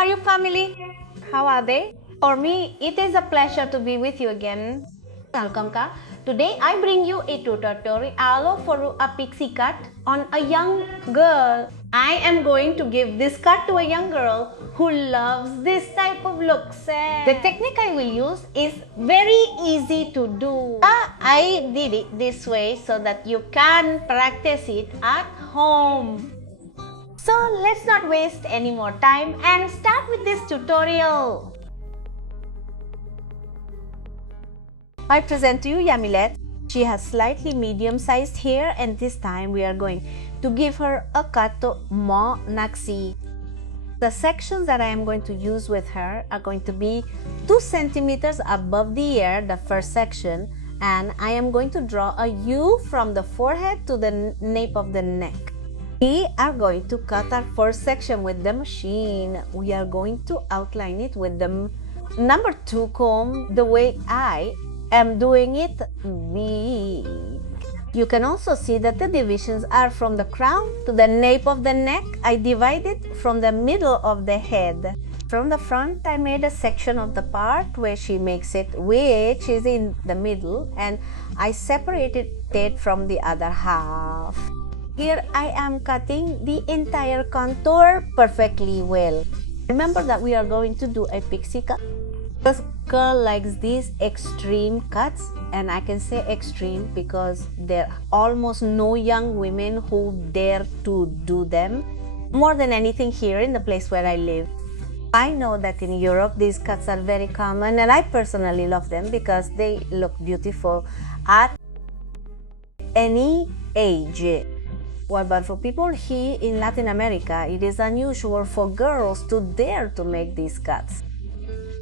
are you, family? How are they? For me, it is a pleasure to be with you again. Welcome ka. Today I bring you a tutorial for a pixie cut on a young girl. I am going to give this cut to a young girl who loves this type of looks. The technique I will use is very easy to do. I did it this way so that you can practice it at home. So let's not waste any more time and start with this tutorial. I present to you Yamilet. She has slightly medium-sized hair, and this time we are going to give her a cut to Mo Naxi. The sections that I am going to use with her are going to be 2 centimeters above the ear, the first section, and I am going to draw a U from the forehead to the nape of the neck. We are going to cut our first section with the machine. We are going to outline it with the number 2 comb, the way I am doing it. You can also see that the divisions are from the crown to the nape of the neck. I divide it from the middle of the head. From the front, I made a section of the part where she makes it, which is in the middle, and I separated it from the other half. Here I am cutting the entire contour perfectly well. Remember that we are going to do a pixie cut. This girl likes these extreme cuts, and I can say extreme because there are almost no young women who dare to do them. More than anything here in the place where I live. I know that in Europe these cuts are very common, and I personally love them because they look beautiful at any age. Well, but for people here in Latin America, it is unusual for girls to dare to make these cuts.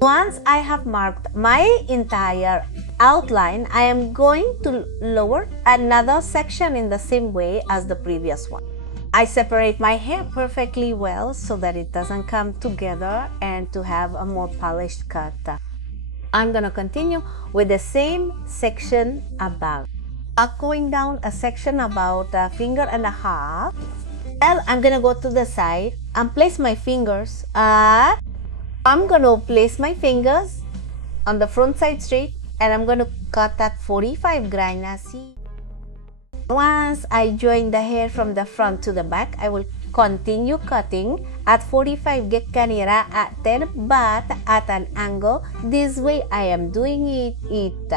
Once I have marked my entire outline, I am going to lower another section in the same way as the previous one. I separate my hair perfectly well so that it doesn't come together and to have a more polished cut. I'm gonna continue with the same section above. Going down a section about a finger and a half. Well, I'm gonna go to the side and place my fingers. I'm gonna place my fingers on the front side straight, and I'm gonna cut at 45 grains. Once I join the hair from the front to the back, I will continue cutting at 45 kanira at 10, but at an angle. This way I am doing it.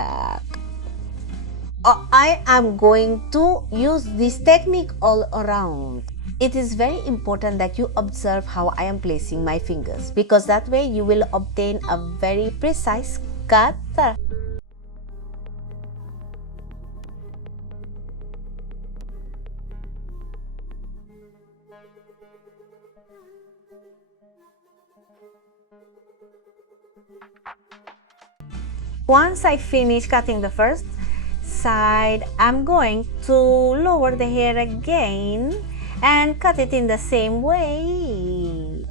I am going to use this technique all around. It is very important that you observe how I am placing my fingers, because that way you will obtain a very precise cut. Once I finish cutting the first side, I'm going to lower the hair again and cut it in the same way.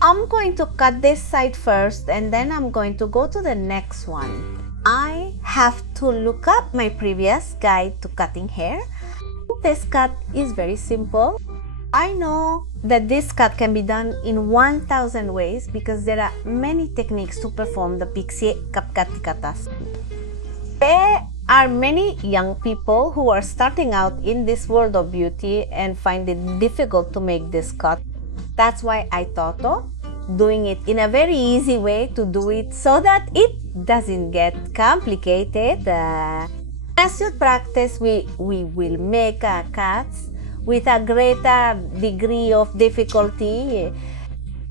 I'm going to cut this side first, and then I'm going to go to the next one. I have to look up my previous guide to cutting hair. This cut is very simple. I know that this cut can be done in 1,000 ways because there are many techniques to perform the pixie cut. There are many young people who are starting out in this world of beauty and find it difficult to make this cut. That's why I thought of doing it in a very easy way to do it so that it doesn't get complicated. As you practice, we will make cuts with a greater degree of difficulty.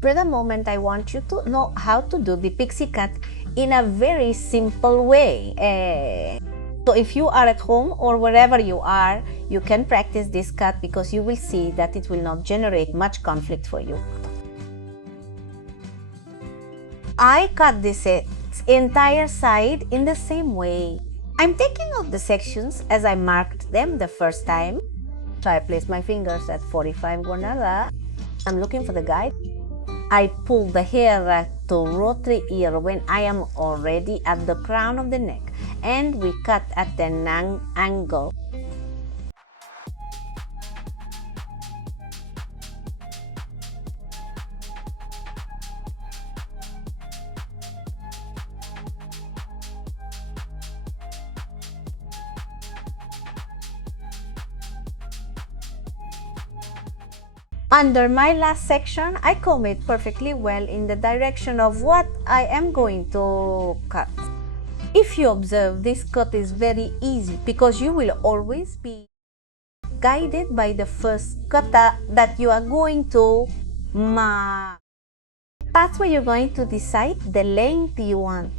For the moment, I want you to know how to do the pixie cut in a very simple way. So if you are at home or wherever you are, you can practice this cut because you will see that it will not generate much conflict for you. I cut this entire side in the same way. I'm taking out the sections as I marked them the first time. So I place my fingers at 45 guanara. I'm looking for the guide. I pull the hair to rotary ear when I am already at the crown of the neck, and we cut at an angle. Under my last section, I comb it perfectly well in the direction of what I am going to cut. If you observe, this cut is very easy because you will always be guided by the first cut that you are going to mark. That's where you're going to decide the length you want.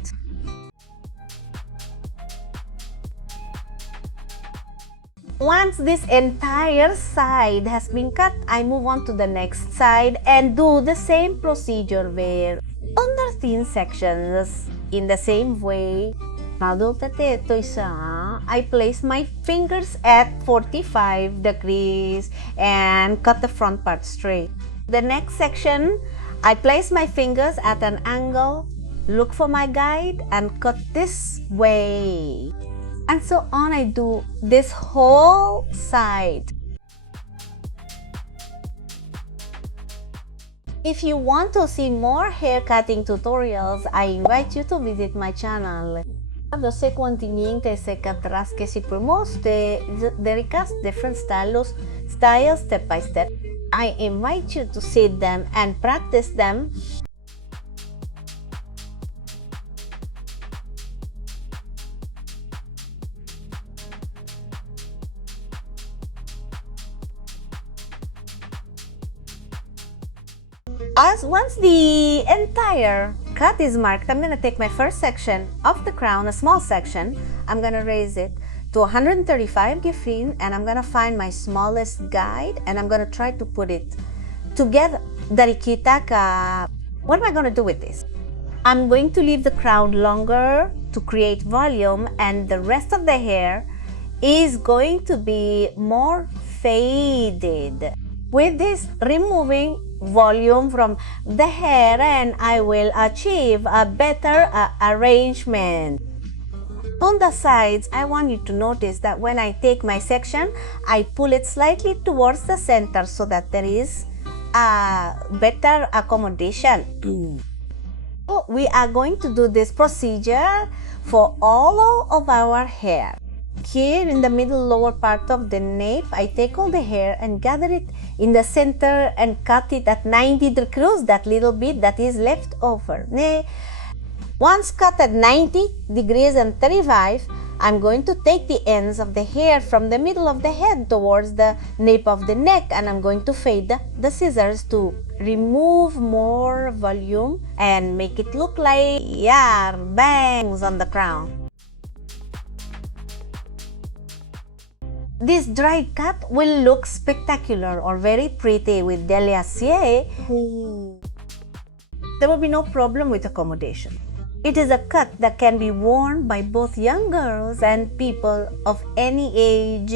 Once this entire side has been cut, I move on to the next side and do the same procedure where under thin sections in the same way. Now look at ito isa. I place my fingers at 45 degrees and cut the front part straight. The next section, I place my fingers at an angle, look for my guide and cut this way. And so on I do this whole side. If you want to see more hair cutting tutorials, I invite you to visit my channel. Yo sé continuamente se catras que si promotes the different styles step by step. I invite you to see them and practice them. Once the entire cut is marked, I'm gonna take my first section of the crown, a small section. I'm gonna raise it to 135 Giffin and I'm gonna find my smallest guide and I'm gonna try to put it together. Dari kita ka, what am I gonna do with this? I'm going to leave the crown longer to create volume and the rest of the hair is going to be more faded. With this, removing volume from the hair and I will achieve a better arrangement. On the sides, I want you to notice that when I take my section, I pull it slightly towards the center so that there is a better accommodation. So we are going to do this procedure for all of our hair. Here in the middle lower part of the nape, I take all the hair and gather it in the center and cut it at 90 degrees, that little bit that is left over. Once cut at 90 degrees and 35, I'm going to take the ends of the hair from the middle of the head towards the nape of the neck and I'm going to fade the scissors to remove more volume and make it look like bangs on the crown. This dried cut will look spectacular or very pretty with déliassié. There will be no problem with accommodation. It is a cut that can be worn by both young girls and people of any age.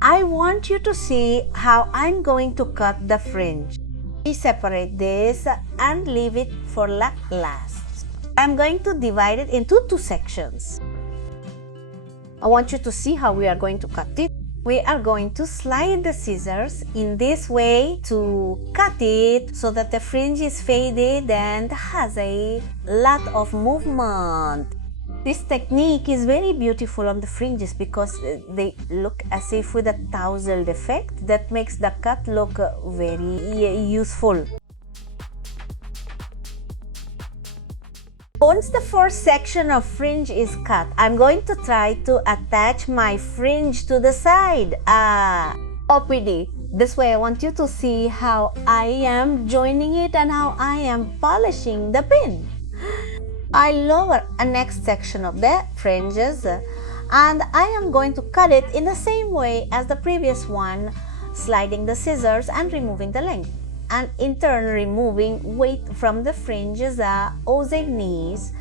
I want you to see how I'm going to cut the fringe. We separate this and leave it for last. I'm going to divide it into two sections. I want you to see how we are going to cut it. We are going to slide the scissors in this way to cut it so that the fringe is faded and has a lot of movement. This technique is very beautiful on the fringes because they look as if with a tousled effect that makes the cut look very useful. Once the first section of fringe is cut, I'm going to try to attach my fringe to the side. OPD. This way I want you to see how I am joining it and how I am polishing the pin. I lower a next section of the fringes and I am going to cut it in the same way as the previous one, sliding the scissors and removing the length, and in turn removing weight from the fringes aux knees.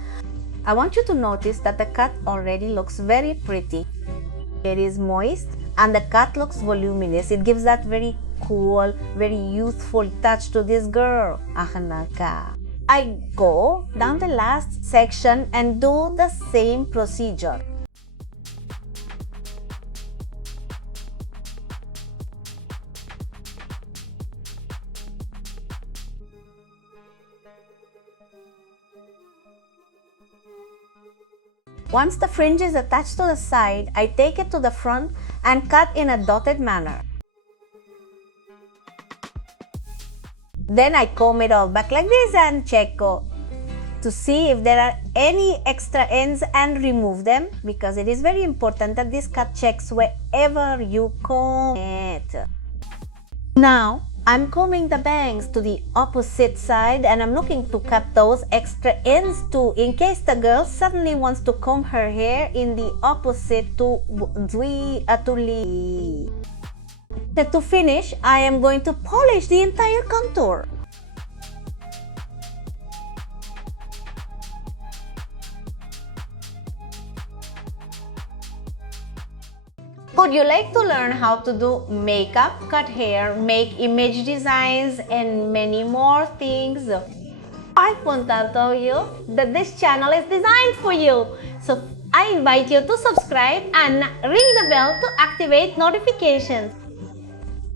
I want you to notice that the cut already looks very pretty. It is moist and the cut looks voluminous. It gives that very cool, very youthful touch to this girl. I go down the last section and do the same procedure. Once the fringe is attached to the side, I take it to the front and cut in a dotted manner. Then I comb it all back like this and check to see if there are any extra ends and remove them, because it is very important that this cut checks wherever you comb it. Now I'm combing the bangs to the opposite side, and I'm looking to cut those extra ends too, in case the girl suddenly wants to comb her hair in the opposite to Atuli. To finish, I am going to polish the entire contour. Would you like to learn how to do makeup, cut hair, make image designs, and many more things? I want to tell you that this channel is designed for you. So I invite you to subscribe and ring the bell to activate notifications.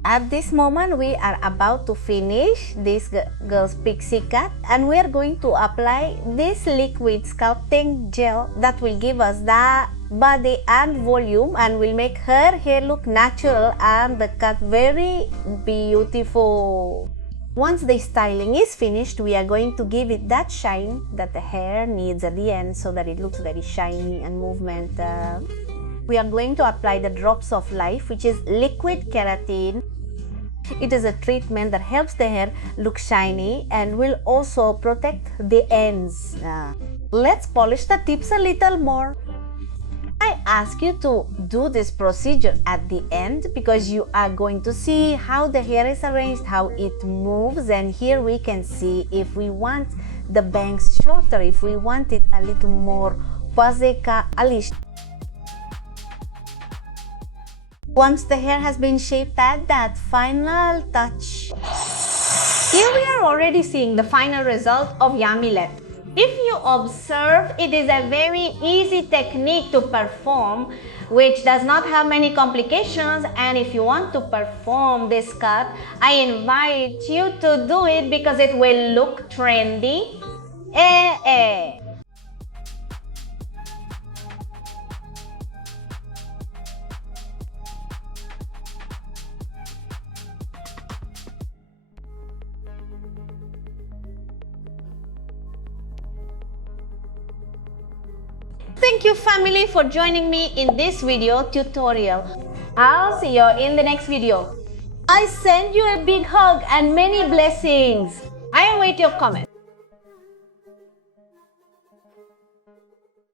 At this moment, we are about to finish this girl's pixie cut, and we are going to apply this liquid sculpting gel that will give us the body and volume and will make her hair look natural and the cut very beautiful. Once the styling is finished, we are going to give it that shine that the hair needs at the end, so that it looks very shiny and movement. We are going to apply the drops of life, which is liquid keratin. It is a treatment that helps the hair look shiny and will also protect the ends. Let's polish the tips a little more. I ask you to do this procedure at the end because you are going to see how the hair is arranged, how it moves, and here we can see if we want the bangs shorter, if we want it a little more paseka alish. Once the hair has been shaped, add that final touch. Here we are already seeing the final result of Yamilet. If you observe, it is a very easy technique to perform, which does not have many complications, and if you want to perform this cut, I invite you to do it because it will look trendy. Thank you, family, for joining me in this video tutorial. I'll see you in the next video. I send you a big hug and many blessings. I await your comments.